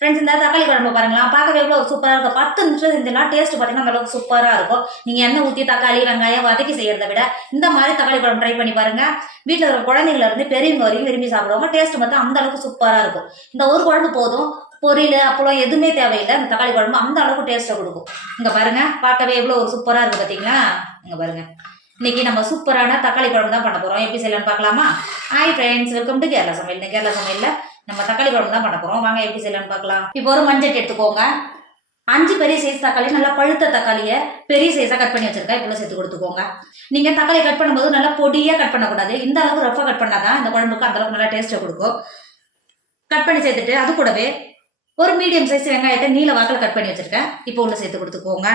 Friends இந்த தக்காளி குழம்பு பாருங்களா, பார்க்கவே எவ்வளோ சூப்பராக இருக்கும். 10 நிமிஷம் செஞ்சலாம். டேஸ்ட் பார்த்தீங்கன்னா அந்த அளவுக்கு சூப்பராக இருக்கும். நீங்கள் எண்ணெய் ஊற்றி தக்காளி வெங்காயம் வதக்கி செய்யறதை விட இந்த மாதிரி தக்காளி குழம்பு ட்ரை பண்ணி பாருங்க. வீட்டில் இருக்கிற குழந்தைங்கள இருந்து பெரியவங்க வரைக்கும் விரும்பி சாப்பிடுவாங்க. டேஸ்ட் மட்டும் அந்த அளவுக்கு சூப்பராக இருக்கும். இந்த ஒரு குழம்பு போதும். பொரியல் அப்பளம் எதுவுமே தேவையில்லை. இந்த தக்காளி குழம்பு அந்த அளவுக்கு டேஸ்ட்டை கொடுக்கும். இங்கே பாருங்க, பார்க்கவே எவ்வளோ ஒரு சூப்பராக இருக்குது பார்த்தீங்களா. இங்கே பாருங்க, இன்னைக்கு நம்ம சூப்பரான தக்காளி குழம்பு தான் பண்ண போகிறோம். எப்படி செய்யலாம்னு பார்க்கலாமா? Hi friends, welcome to Kerala சமையல். இந்த கேரளா சமையலில் நம்ம தக்காளி குழம்பு தான் பண்ண போகிறோம். வாங்க எப்படி செய்யலாம்னு பார்க்கலாம். இப்போ ஒரு மஞ்சள் எடுத்துக்கோங்க. 5 பெரிய சைஸ் தக்காளி, நல்லா பழுத்த தக்காளியை பெரிய சைஸாக கட் பண்ணி வச்சிருக்கேன். இப்போ சேர்த்து கொடுத்துக்கோங்க. நீங்கள் தக்காளி கட் பண்ணும்போது நல்லா பொடியாக கட் பண்ணக்கூடாது. இந்த அளவுக்கு ரஃபாக கட் பண்ணாதான் இந்த குழம்புக்கு அந்த அளவுக்கு நல்லா டேஸ்ட்டை கொடுக்கும். கட் பண்ணி சேர்த்துட்டு அது கூடவே ஒரு மீடியம் சைஸ் வெங்காயத்தை நீல வாக்கில் கட் பண்ணி வச்சிருக்கேன். இப்போ உள்ள சேர்த்து கொடுத்துக்கோங்க.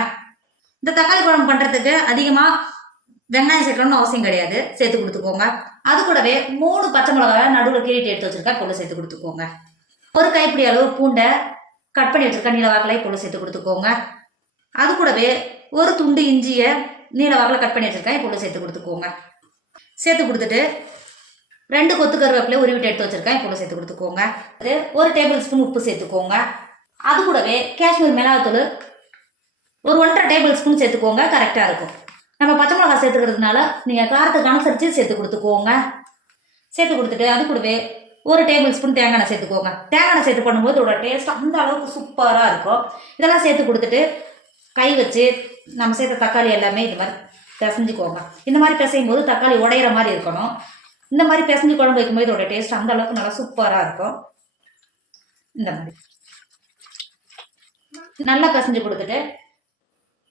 இந்த தக்காளி குழம்பு பண்ணுறதுக்கு அதிகமாக வெங்காயம் சேர்க்கணும்னு அவசியம் கிடையாது. சேர்த்து கொடுத்துக்கோங்க. அது கூடவே 3 பச்சை மிளகாய் நடுவில் கீழிட்டு எடுத்து வச்சிருக்கேன். பொருள் சேர்த்து கொடுத்துக்கோங்க. ஒரு கைப்பிடி அளவு பூண்டை கட் பண்ணி வச்சிருக்கேன். நீல வாக்கில் பொருள் சேர்த்து கொடுத்துக்கோங்க. அது கூடவே ஒரு துண்டு இஞ்சியை நீல வாக்கில் கட் பண்ணி வச்சிருக்கேன். பொருள் சேர்த்து கொடுத்துக்கோங்க. சேர்த்து கொடுத்துட்டு 2 கொத்து கருவேப்பிலை உருவிட்டு எடுத்து வச்சிருக்கேன். பொருள் சேர்த்து கொடுத்துக்கோங்க. அது 1 டேபிள் ஸ்பூன் உப்பு சேர்த்துக்கோங்க. அது கூடவே காஷ்மீர் மிளகாத்தூள் ஒரு 1.5 டேபிள் ஸ்பூன் சேர்த்துக்கோங்க. கரெக்டாக இருக்கும். நம்ம பச்சை மிளகாய் சேர்த்துக்கிறதுனால நீங்கள் காரத்துக்கு அனுசரித்து சேர்த்து கொடுத்துக்கோங்க. சேர்த்து கொடுத்துட்டு அது கூடவே 1 டேபிள் ஸ்பூன் தேங்காய் எண்ணெய் சேர்த்துக்கோங்க. தேங்காய் எண்ணெய் சேர்த்து பண்ணும்போது இதோட டேஸ்ட் அந்த அளவுக்கு சூப்பராக இருக்கும். இதெல்லாம் சேர்த்து கொடுத்துட்டு கை வச்சு நம்ம சேர்த்த தக்காளி எல்லாமே இது மாதிரி பிசைஞ்சுக்கோங்க. இந்த மாதிரி பிசையும் போது தக்காளி உடையிற மாதிரி இருக்கணும். இந்த மாதிரி பிசைஞ்சு குழம்பு வைக்கும்போது இதோட டேஸ்ட் அந்த அளவுக்கு நல்லா சூப்பராக இருக்கும். இந்த மாதிரி நல்லா பிசைஞ்சு கொடுத்துட்டு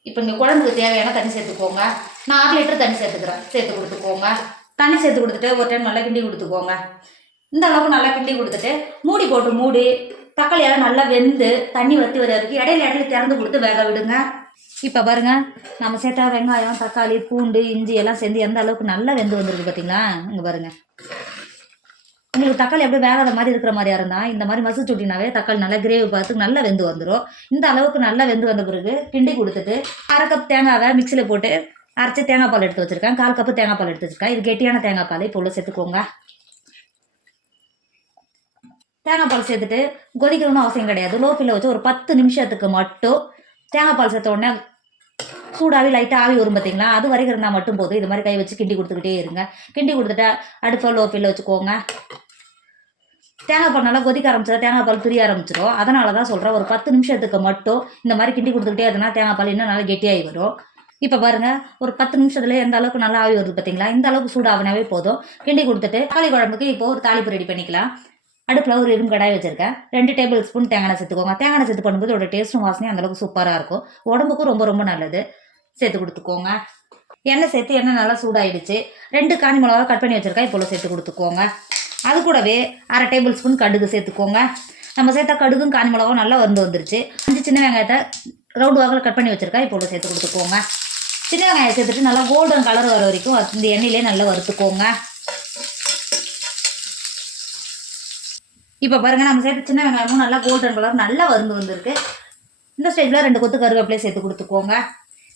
இப்போ இங்கே குழம்புக்கு தேவையான தண்ணி சேர்த்துக்கோங்க. நான் 6 லிட்டர் தண்ணி சேர்த்துக்கிறேன். சேர்த்து கொடுத்துக்கோங்க. தண்ணி சேர்த்து கொடுத்துட்டு ஒரு டைம் நல்லா கிண்டி கொடுத்துக்கோங்க. இந்த அளவுக்கு நல்லா கிண்டி கொடுத்துட்டு மூடி போட்டு மூடி தக்காளியெல்லாம் நல்லா வெந்து தண்ணி வற்றி வர வரைக்கும் இடையில திறந்து கொடுத்து வேக விடுங்க. இப்போ பாருங்க, நம்ம சேர்த்தா வெங்காயம் தக்காளி பூண்டு இஞ்சி எல்லாம் சேர்ந்து எந்த அளவுக்கு நல்லா வெந்து வந்துருக்கு பார்த்தீங்களா. இங்கே பாருங்க, உங்களுக்கு தக்காளி அப்படியே வேகாத மாதிரி இருக்கிற மாதிரியா இருந்தால் இந்த மாதிரி மசிச்சு விட்டினாவே தக்காளி நல்லா கிரேவி பார்த்து நல்லா வெந்து வந்துடும். இந்த அளவுக்கு நல்லா வெந்து வந்த பிறகு கிண்டி கொடுத்துட்டு 1/2 கப் தேங்காவை மிக்சியில் போட்டு அரைச்சி தேங்காய் பால் எடுத்து வச்சுருக்கேன். 1/4 கப்பு தேங்காய் பால் எடுத்து வச்சுருக்கேன். இது கெட்டியான தேங்காய் பால். இப்போ உள்ள சேர்த்துக்கோங்க. தேங்காய் பால் சேர்த்துட்டு கொதிக்கணும்னு அவசியம் கிடையாது. லோ ஃப்ளேமில் வச்சு ஒரு 10 நிமிஷத்துக்கு மட்டும் தேங்காய் பால் சேர்த்த உடனே சூடாகி லைட்டாக ஆவி வரும் பார்த்தீங்களா, அது வரைக்கும் இருந்தால் மட்டும் போதும். இது மாதிரி கை வச்சு கிண்டி கொடுத்துக்கிட்டே இருங்க. கிண்டி கொடுத்துட்டா அடுப்பை லோ ஃப்ளேமில் வச்சுக்கோங்க. தேங்காய் பால் நல்லா கொதிக்க ஆரம்பிச்சா தேங்காய் பால் பிரிய ஆரம்பிச்சிடும். அதனால தான் சொல்கிறேன், ஒரு 10 நிமிஷத்துக்கு மட்டும் இந்த மாதிரி கிண்டி கொடுத்துக்கிட்டே இருந்தால் தேங்காய் பால் இன்னும் நல்லா கெட்டியாகி வரும். இப்போ பாருங்கள், ஒரு 10 நிமிஷத்துல எந்த அளவுக்கு நல்லா ஆவி வருது பார்த்தீங்களா. இந்த அளவுக்கு சூடாகனாவே போதும். கிண்டி கொடுத்துட்டு தக்காளி குழம்புக்கு இப்போ ஒரு தாளிப்பு ரெடி பண்ணிக்கலாம். அடுப்பில் ஒரு இரும்பு கடாய் வச்சிருக்கேன். 2 டேபிள் ஸ்பூன் தேங்காய் சேர்த்துக்கோங்க. தேங்காய் சேர்த்து பண்ணும்போது இதோட டேஸ்ட்டும் வாசனையும் அந்தளவுக்கு சூப்பராக இருக்கும். உடம்புக்கும் ரொம்ப ரொம்ப நல்லது. சேர்த்து கொடுத்துக்கோங்க. எண்ணெய் சேர்த்து எண்ணெய் நல்லா சூடாயிடுச்சு. 2 காஞ்சி மிளகா கட் பண்ணி வச்சிருக்கேன். இப்போ சேர்த்து கொடுத்துக்கோங்க. அது கூடவே 1/2 டேபிள் ஸ்பூன் கடுகு சேர்த்துக்கோங்க. நம்ம சேர்த்தா கடுகும் காஞ்சி மிளகாவும் நல்லா வந்துருச்சு. 5 சின்ன வெங்காயத்தை ரவுண்டு வாக்கில் கட் பண்ணி வச்சிருக்கேன். இப்போ சேர்த்து கொடுத்துக்கோங்க. சின்ன வெங்காயம் சேர்த்துட்டு நல்லா கோல்டன் கலர் வர வரைக்கும் இந்த எண்ணெயிலே நல்லா வறுத்துக்கோங்க. இப்போ பாருங்கள், நம்ம சேர்த்து சின்ன வெங்காயமும் நல்லா கோல்டன் கலர் நல்லா வந்துருக்கு. இந்த ஸ்டேஜில் 2 கொத்து கருவேப்பிலையை சேர்த்து கொடுத்துக்கோங்க.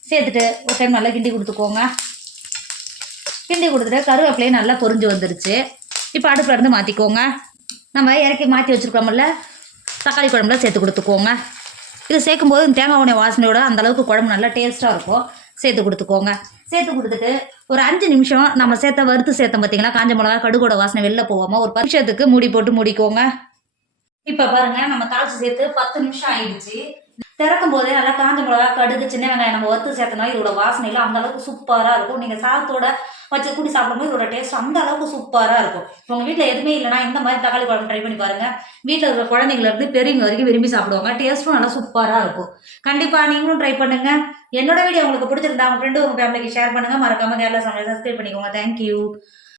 சேர்த்துட்டு ஒரு டைம் நல்லா கிண்டி கொடுத்துக்கோங்க. கிண்டி கொடுத்துட்டு கருவேப்பிலையை நல்லா பொரிஞ்சு வந்துருச்சு. இப்போ அடுப்பில் இருந்து மாற்றிக்கோங்க. நம்ம இறக்கி மாற்றி வச்சுருக்கோம்ல தக்காளி குழம்புல சேர்த்து கொடுத்துக்கோங்க. இது சேர்க்கும்போது தேங்காய் எண்ணெய் வாசனையோட அந்தளவுக்கு குழம்பு நல்லா டேஸ்ட்டாக இருக்கும். சேர்த்து கொடுத்துக்கோங்க. சேர்த்து கொடுத்துட்டு ஒரு 5 நிமிஷம் நம்ம வறுத்து சேர்த்தோம் பார்த்தீங்கன்னா, காஞ்ச மிளகா கடுகோட வாசனை வெளில போகாமல் ஒரு 10 நிமிஷத்துக்கு மூடி போட்டு மூடிக்கோங்க. இப்போ பாருங்கள், நம்ம தாளித்து சேர்த்து 10 நிமிஷம் ஆயிடுச்சு. திறக்கும் போதே நல்லா காஞ்ச மிளகா கடுகு சின்ன வெங்காயம் நம்ம வறுத்து சேர்த்தோம்னா இதோட வாசனையில் அந்த அளவுக்கு சூப்பராக இருக்கும். நீங்கள் சாதத்தோட வச்சு கூட்டி சாப்பிடும்போது இதோட டேஸ்ட் அந்த அளவுக்கு சூப்பராக இருக்கும். உங்கள் வீட்டில் எதுவுமே இல்லைனா இந்த மாதிரி தக்காளி குழம்பு ட்ரை பண்ணி பாருங்கள். வீட்டில் இருக்கிற குழந்தைங்கலேருந்து பெரியவங்க வரைக்கும் விரும்பி சாப்பிடுவாங்க. டேஸ்ட்டும் நல்லா சூப்பராக இருக்கும். கண்டிப்பாக நீங்களும் ட்ரை பண்ணுங்கள். என்னோட வீடியோ உங்களுக்கு பிடிச்சிருந்தா உங்கள் ஃப்ரெண்டு உங்கள் ஃபேமிலிக்கு ஷேர் பண்ணுங்கள். மறக்காமல் கேரளா சமையல் சப்ஸ்கிரைப் பண்ணிக்கோங்க. தேங்க்யூ.